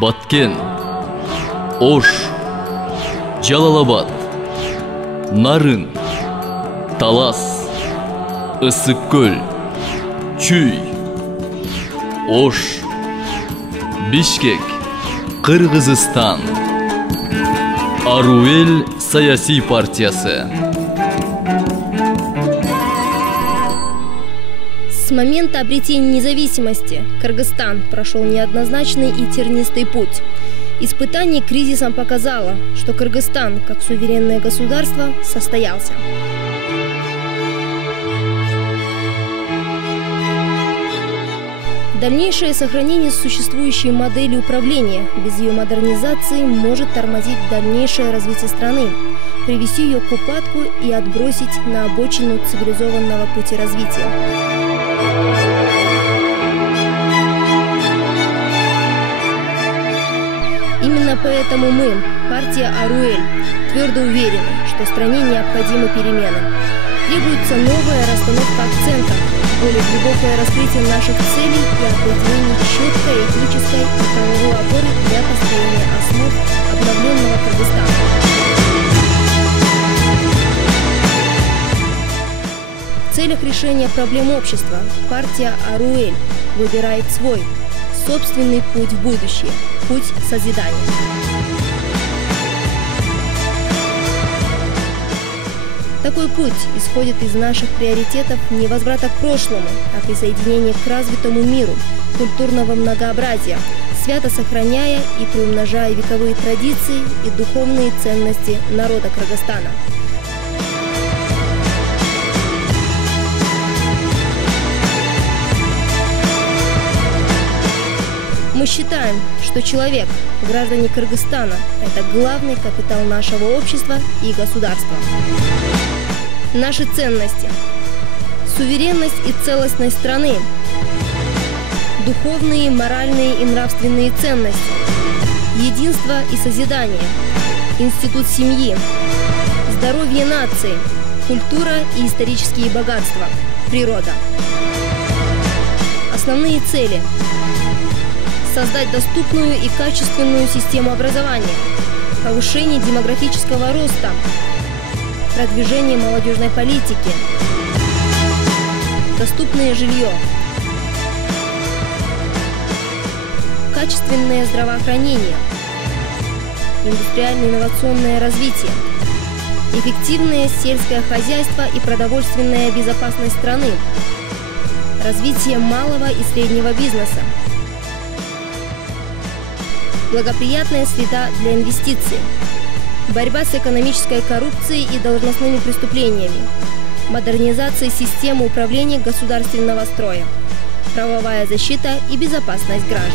Баткен, Ош, Жалалабад, Нарын, Талас, Ысык-Көл, Чүй, Ош, Бишкек, Кыргызстан. Аруэль саяси партиясы. С момента обретения независимости Кыргызстан прошел неоднозначный и тернистый путь. Испытание кризисом показало, что Кыргызстан, как суверенное государство, состоялся. Дальнейшее сохранение существующей модели управления без ее модернизации может тормозить дальнейшее развитие страны, привести ее к упадку и отбросить на обочину цивилизованного пути развития. Именно поэтому мы, партия Аруэль, твердо уверены, что стране необходимы перемены. Требуется новая расстановка акцентов, более глубокое раскрытие наших целей и определение четкой этнической и правовой опоры для построения основ обновленного Кыргызстана. В целях решения проблем общества партия Аруэль выбирает свой, собственный путь в будущее, путь созидания. Такой путь исходит из наших приоритетов не возврата к прошлому, а присоединения к развитому миру, культурного многообразия, свято сохраняя и приумножая вековые традиции и духовные ценности народа Кыргызстана. Мы считаем, что человек, граждане Кыргызстана, это главный капитал нашего общества и государства. Наши ценности – суверенность и целостность страны, духовные, моральные и нравственные ценности, единство и созидание, институт семьи, здоровье нации, культура и исторические богатства, природа. Основные цели – создать доступную и качественную систему образования, повышение демографического роста, продвижение молодежной политики, доступное жилье, качественное здравоохранение, индустриально-инновационное развитие, эффективное сельское хозяйство и продовольственная безопасность страны, развитие малого и среднего бизнеса, благоприятная среда для инвестиций, борьба с экономической коррупцией и должностными преступлениями, модернизация системы управления государственного строя, правовая защита и безопасность граждан.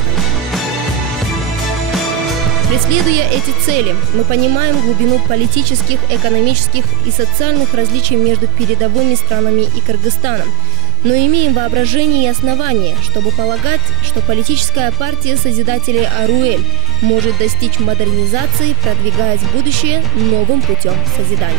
Преследуя эти цели, мы понимаем глубину политических, экономических и социальных различий между передовыми странами и Кыргызстаном, но имеем воображение и основания, чтобы полагать, что политическая партия Созидателей Аруэль может достичь модернизации, продвигаясь в будущее новым путем созидания.